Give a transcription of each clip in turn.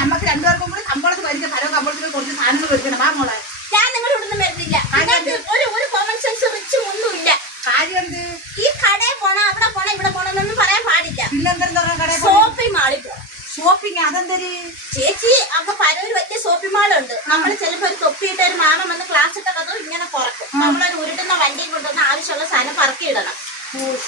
നമുക്ക് രണ്ടുപേർക്കും കൂടി കമ്പോളത്ത് പരിചയം പല കമ്പോളത്തിൽ കുറച്ച് സാധനങ്ങൾ വെക്കണം ആ മോളെ. ഞാൻ നിങ്ങളുടെ ഒന്നും വരുന്നില്ല. ഒരു കോമൺ സെൻസ് റിച്ചും ഒന്നുമില്ല. കാര്യം എന്ത്? ഈ കടയിൽ പോണ അവിടെ പോണ ഇവിടെ പോണെന്നൊന്നും പറയാൻ പാടില്ല. പിന്നെന്താ കടയിൽ ഷോപ്പിംഗ് മാളിൽ പോണം. ഷോപ്പിംഗ് അതെന്തര് ചേച്ചി? അപ്പൊ പലൊരു വലിയ ഷോപ്പിംഗ് മാളുണ്ട്. നമ്മൾ ചിലപ്പോ ഒരു തൊപ്പിയിട്ട് ഒരു മാമം വന്ന് ക്ലാസ് ഇട്ട കഥ ഇങ്ങനെ കുറക്കും. നമ്മളൊരു ഉരുട്ടുന്ന വണ്ടിയും കൊണ്ടുവന്ന് ആവശ്യമുള്ള സാധനം പറക്കി ഇടണം.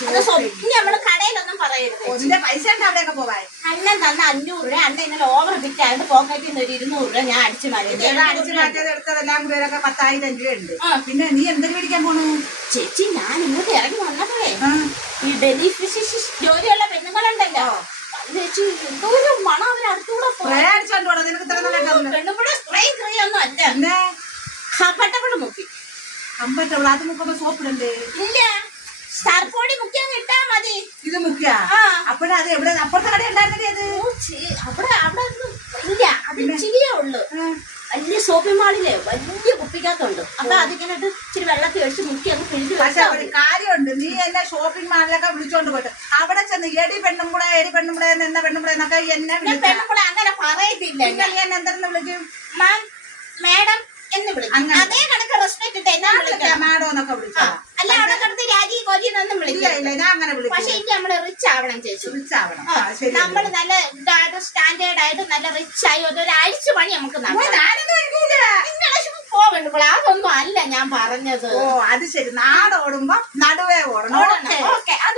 അത് ഇനി നമ്മള് കടയിലൊന്നും പറയരുത്. പൈസ അവിടെയൊക്കെ പോവാൻ അണ്ണൻ തന്ന 500 രൂപ അണ്ണ ഇന്നലെ ഓവർ ഫിറ്റ് ആയിട്ട് പോക്കറ്റിൽ നിന്ന് ഒരു 200 രൂപ ഞാൻ അടിച്ചു മാറ്റി. അടിച്ചു മാറ്റിയത് എടുത്തതെല്ലാം കൂടി 10,000 രൂപയുണ്ട്. പിന്നെ നീ എന്തൊരു മേടിക്കാൻ പോണു? ചേച്ചി ഞാൻ ഇങ്ങോട്ട് ഇറങ്ങി വന്നപ്പോഴേ ഈ ഡൽഹി ഫിസിക്സ് ജോലിയുള്ള പെണ്ണുങ്ങളുണ്ടല്ലോ, ചേച്ചി എന്തോ ഒരു മണം അവര് അടുത്തൂടെ പെണ്ണുകൂടെ സ്പ്രേ ഒന്നും അല്ല. കപ്പട്ടപ്പുള്ള മുക്കി അമ്പറ്റുള്ള അത് മുക്കുമ്പോ സോപ്പിടണ്ടേ? ഇല്ല, സർപ്പൊടി മുക്കിയാൽ ഇട്ടാ മതി. ഇത് മുക്കിയ അപ്പോഴത് എവിടെ അപ്പുറത്തെ കട ഉണ്ടായിരുന്നേ? അത് അവിടെ ഒന്നും ഇല്ല. അത് ഇച്ചിരിയേ ഉള്ളു. വലിയ ഷോപ്പിംഗ് മാളിലെ വലിയ കുപ്പിക്കകത്തുണ്ട്. അപ്പൊ അതിങ്ങനെ ഇച്ചിരി വെള്ളത്തിൽ ഒഴിച്ച് മുക്കി അത് പിഴിഞ്ഞു. പക്ഷെ ഒരു കാര്യമുണ്ട്, നീ എന്നെ ഷോപ്പിംഗ് മാളിലൊക്കെ വിളിച്ചോണ്ട് പോയിട്ട് അവിടെ ചെന്ന് എടി പെണ്ണുമ്പുള എന്ന പെണ്ണുമ്പുള എന്നൊക്കെ എന്നെ പെണ്ണുമ്പുള അങ്ങനെ പറയത്തില്ല. ഞാൻ എന്തെന്ന് വിളിക്കും? മാം, മാഡം എന്ന് വിളിക്കും. അതേ കണക്ക് റെസ്പെക്ട് ഇട്ട് എന്നാ വിളിക്കാം. മാഡം എന്നൊക്കെ വിളിച്ചാ അല്ല അവിടെ കിടന്ന് രാജി കോജിന്നൊന്നും വിളിക്കില്ല. ഞാൻ അങ്ങനെ വിളിക്കും. പക്ഷെ എനിക്ക് നമ്മള് റിച്ച് ആവണം ചേച്ചി. റിച്ച് ആവണം. നമ്മള് നല്ല ഇതായിട്ട് സ്റ്റാൻഡേർഡ് ആയിട്ട് നല്ല റിച്ച് ആയി ഒരാഴ്ച പണി നമുക്ക് പോകണ്ട. അതൊന്നും അല്ല ഞാൻ പറഞ്ഞത്. ഓ അത് ശരി. നാടോടുമ്പോ നടുവേ ഓടണം. ഓക്കെ.